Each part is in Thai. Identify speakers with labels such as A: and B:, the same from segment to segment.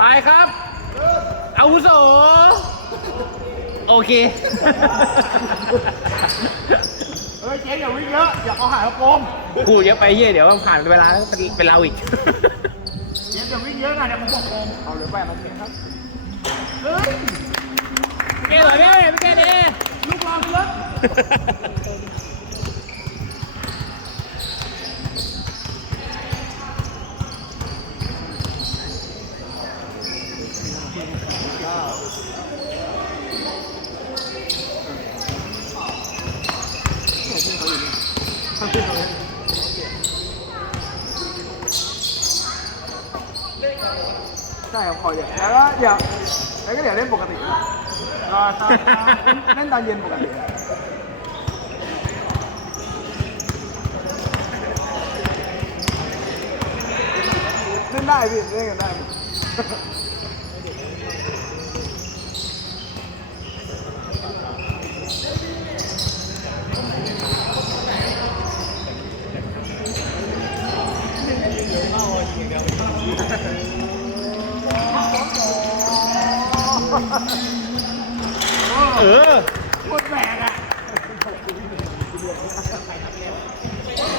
A: ไปครับ อาวุโส โอเค
B: เฮ้ยเจ๊อย่าวิ่งเยอะ อย่าเอาหายกระโปม
A: กูเยอะไปเยี่ยเดี๋ยวผ่านเวลาเป็นเป็นเราอีก
B: เจ๊อย่าวิ่งเยอะนะเดี๋ยวผมบอกโกมเอาเหลือแปดนาทีครับเฮ้ย
A: เก้เลยเก้ไม่เก้ดิ
B: ลูกรองเยอะ ใช่ครับคออย่างแล้วก็เดี๋ยวแล้วก็เดี๋ยวเล่นปกติเล่นตอนเย็นปกติเล่นได้พี่เล่นกันได้หมด
A: เออ
B: พูดแปลกอะ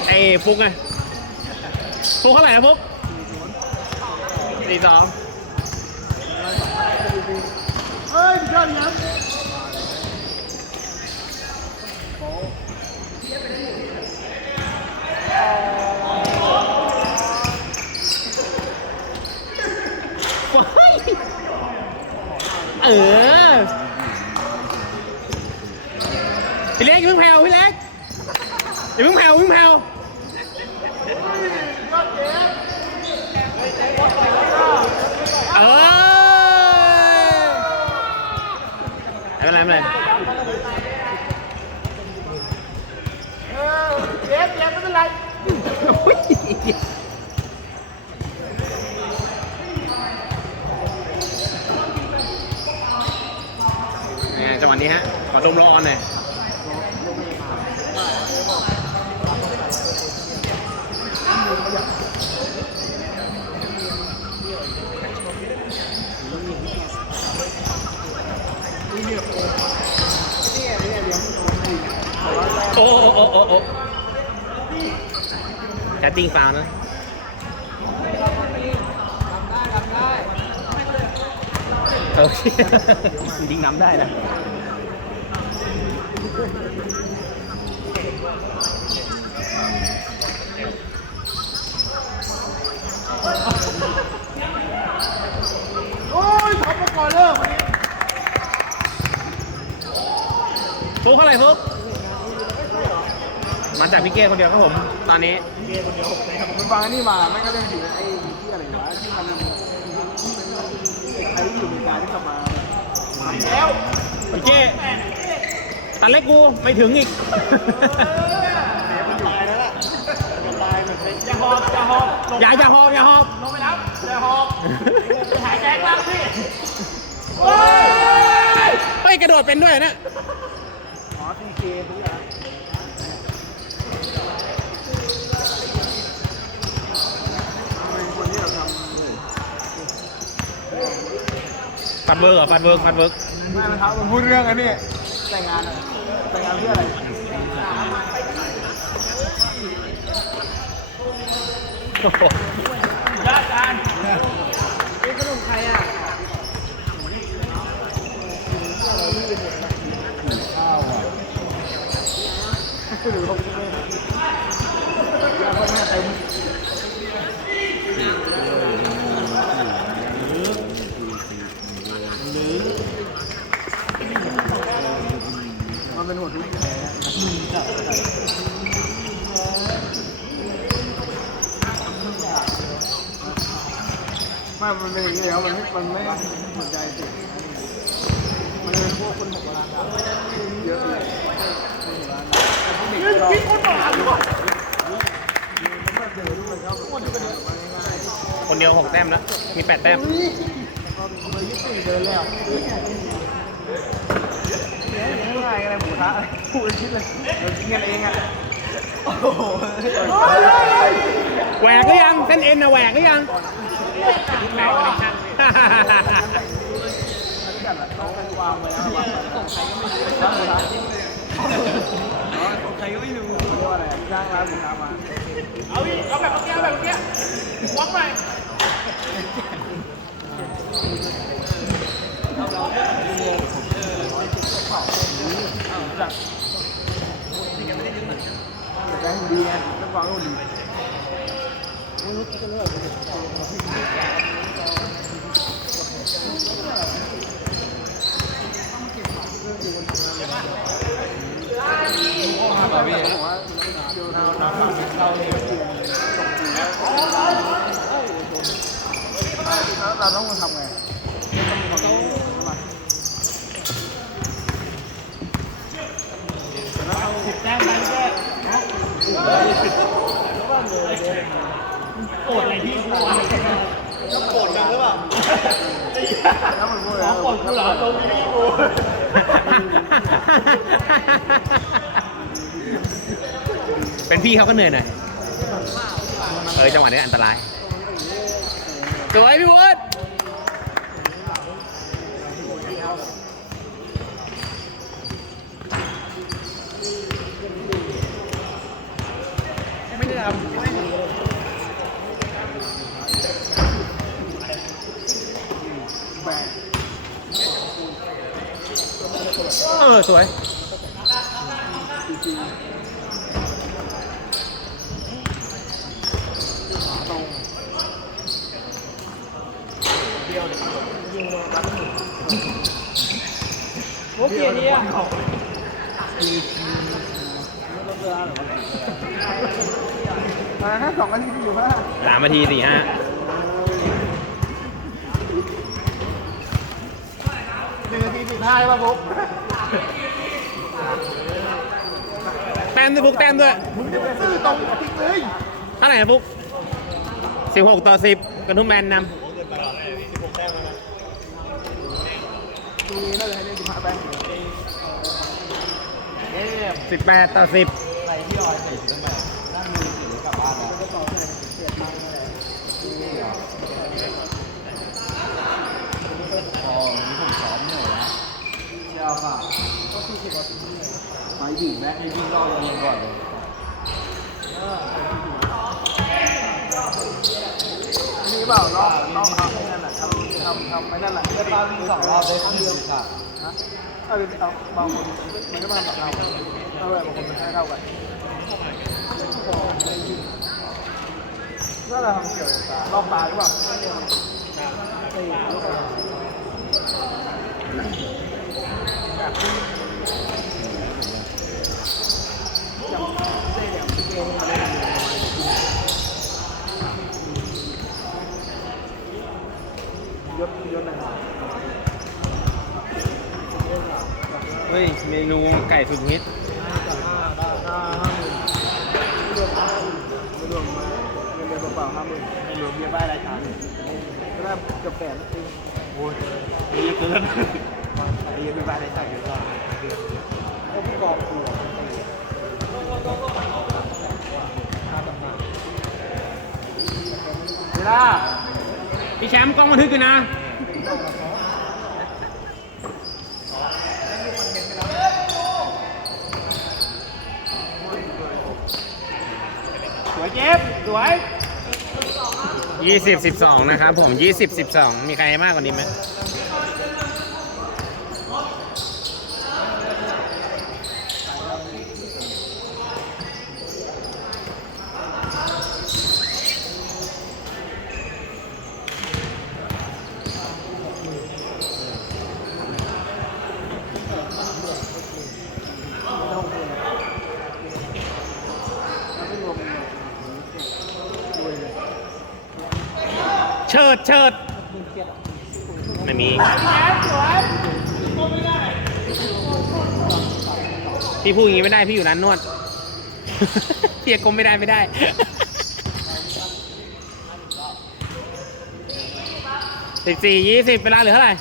A: ไอ้ ฟุกไงฟุกเท่าไหร่นะฟุกสี่สอง
B: เฮ้ยสุดยอดครับ
A: ว้ายเออ พี่เล็กอย่าเพิ่งแผ่วพี่เล็กอย่าเพิ่งแผ่วอย่าเพิ่งแผ่ว เออไม่เป็นไรไม่เป็นไร
B: เออเจ็บเจ็บไม่เป็นไร
A: เนี่ยจังหวะนี้ฮะ ขอดมร้อนหน่อยโอ้โอ้โอ้โอ้โอ้แคตติ้งฟาวนะเออจริงน้ำได้นะ
B: โอ้ยท็อปมาก่อนเลิกวันนี้
A: ฟุกเท่าไหร่ฟุก มาจากพี่เก้คนเดียวครับผมตอนนี้
B: เกมคนเดียวหกเลยครับผมฟังอันนี่มาแม่งก็เล่นอยู่ไอ้ที่อะไรวะที่มันไอ้อยู่ในการที่กลับมาแล้ว
A: พี่เก้ตันเล็กกูไม่ถึงอีก
B: มันตายแล้วล่ะมันตายมันเป็นอย่าหอบอย่าหอบ
A: อย่าอย่าหอบอย่าหอบ
B: ลงไปแล้วอย่าหอบหายใจบ้างพี่โอ้ย
A: เฮ้ยกระโดดเป็นด้วยนะ
B: อ๋อทีเกอย่างเป็นคนที่เราทำ
A: ฟัดเวิร์กเหรอฟัดเวิร์กฟัดเวิร์ก
B: ไม่นะครับผมพูดเรื่องอันนี้แต่งงานอะแต่งงานเพื่ออะไร
A: โอ้โห
B: ญาติกันเป็นขนมใครอะหรือผมไม่ยาคนแม่เต็มมันเป็นหัวทุกแผล ไม่มันเป็นอย่างนี้แล้วมันไม่มันไม่สนใจสิมันเป็นพวกคนหกล้านเยอะเลยพี่คนหกล้านด้วย
A: คนเดียวหกแต้มแล้วมีแปดแต้ม
B: เดินแล้วเนี่ยยังไงอะไรหมูทะพูดคิดเลยเรากินกันเองอะโอ้โห
A: แหวกหรือยังเส้นเอ็นนะแหวกหรือยัง
B: ของใครก็ไม่รู้ว่าอะไรจ้างร้านผมทำมา
A: เอาอีกเอาแบบเมื่อกี้แบบเมื่อกี้วักไป
B: ดีนะต้องฟังก็ดี เดี๋ยวเราต้องทำไงต้องมีความรู้ใช่ไหม
A: สิบแต้มไปแค่ โกรธอะไรที่กูวะโกรธกันหรือเปล่า
B: แล้วมันพูด
A: ขอโกรธกูเหรอลงที่กูเป็นพี่เขาก็เหนื่อยหน่อยเออจังหวะนี้อันตรายสวยพี่วุฒิ
B: ไม่ได้ทำไม่ดีแบก
A: เออ ส วย
B: ตรงโอเคนี่อะมาแค่สองนาทีที่อยู่ว่า
A: สามนาทีสี่ห้า
B: หนึ่งนาทีสิบห้าป่ะปุ๊บ
A: แต้มด้วยฟุกแต้มด้วย
B: มึงจะไปซื้อตรงทิ้งเลย
A: เท่าไหร่นะฟุกสิบหกต่อสิบกันทุกแมนน
B: ดูน่าจะให้เล่นสิบห้าแบงค์ำ
A: สิบแปดต่อสิบ
B: ไยา
C: วค่ะก็คือสิบกว่า
B: ปถึงแม็กให้วิ่งรอบโรงเรียนก่อนเลยนี่เปล่ารอบรอบทำไอ้นั่นแหละทำทำทำไอ้นั่นแหละเพื่อป้ามสองรอบได้ที่เดียวค่ะฮะเอาเป็นเอาบางคนมันก็มาแบบเราเอาแบบบางคนมันให้เท่ากันว่าเราทำเกี่ยวกับรอบตาหรือเปล่าตีร
A: เฮ้ย เมนูไก่สุดฮิต
B: ห้าหมื่นไม่รวมไม่รวมมาเงินเดือนเปล่าห้าหมื่นไม่รวมเบี้ยบ้ายรายการก็ได้เกือบแสนจริงโอ้ยดีเกิน ไอ้เบี้ยบ้ายรายจ่ายเยอะมากเดือนโอ้ผู้กองตัวเวลา
A: พี่แชมป์กล้องบันทึกอยู่นะ
B: สวยเจ็บสวย
A: ยี่สิบสิบสองนะครับผมยี่สิบสิบสองมีใครให้มากกว่านี้ไหม เชิดเชิดไม่มี พี่พูดอย่างนี้ไม่ได้ พี่อยู่ร้านนวดเพียกลมไม่ได้ไม่ได้ สิบสี่ยี่สิบเวลาเหลือเท่าไหร่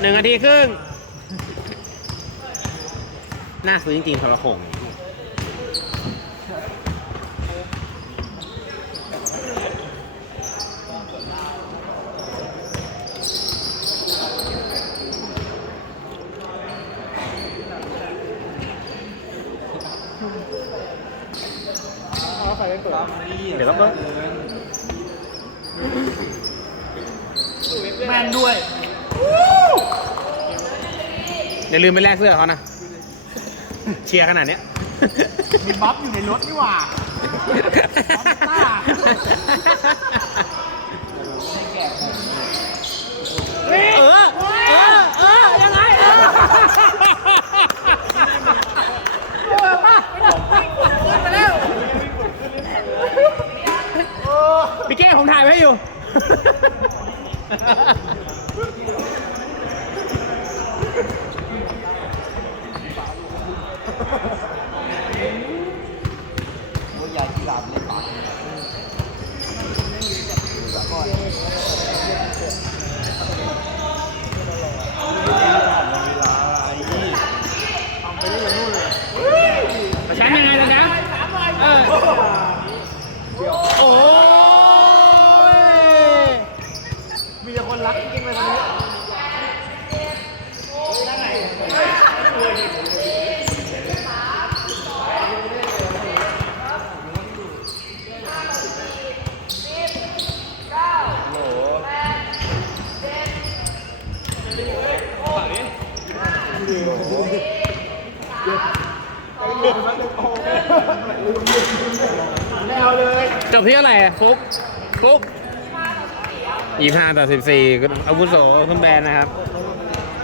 A: หนึ่งนาทีครึ่ง น่าซื้อจริงๆทรโขง ดี๋ยวก็เพิ่ม
B: แมนด้วย
A: อย่าลืมไปแลกเสื้อเขานะ เชียร์ขนาดเนี้ย
B: มีบ๊อบอยู่ในรถนี่หว่าต้า
A: เออ เออ เออ ยังไงเออพี่แก้ผมถ่ายไว้อยู่
B: โอ้ยยากีฬาเล่นปากทำไปได้ยังนู่นเลย
A: แชมป์ยังไงล่ะจ๊ะเออโอ้ย
B: มีแต่คนรักจริงๆเลยคนนี้ ไม่เอาเลย
A: จบที่เท่าไหร่ฟุกฟุกยี่ห้าต่อสิบสี่อาวุโสขึ้นแบนนะครับ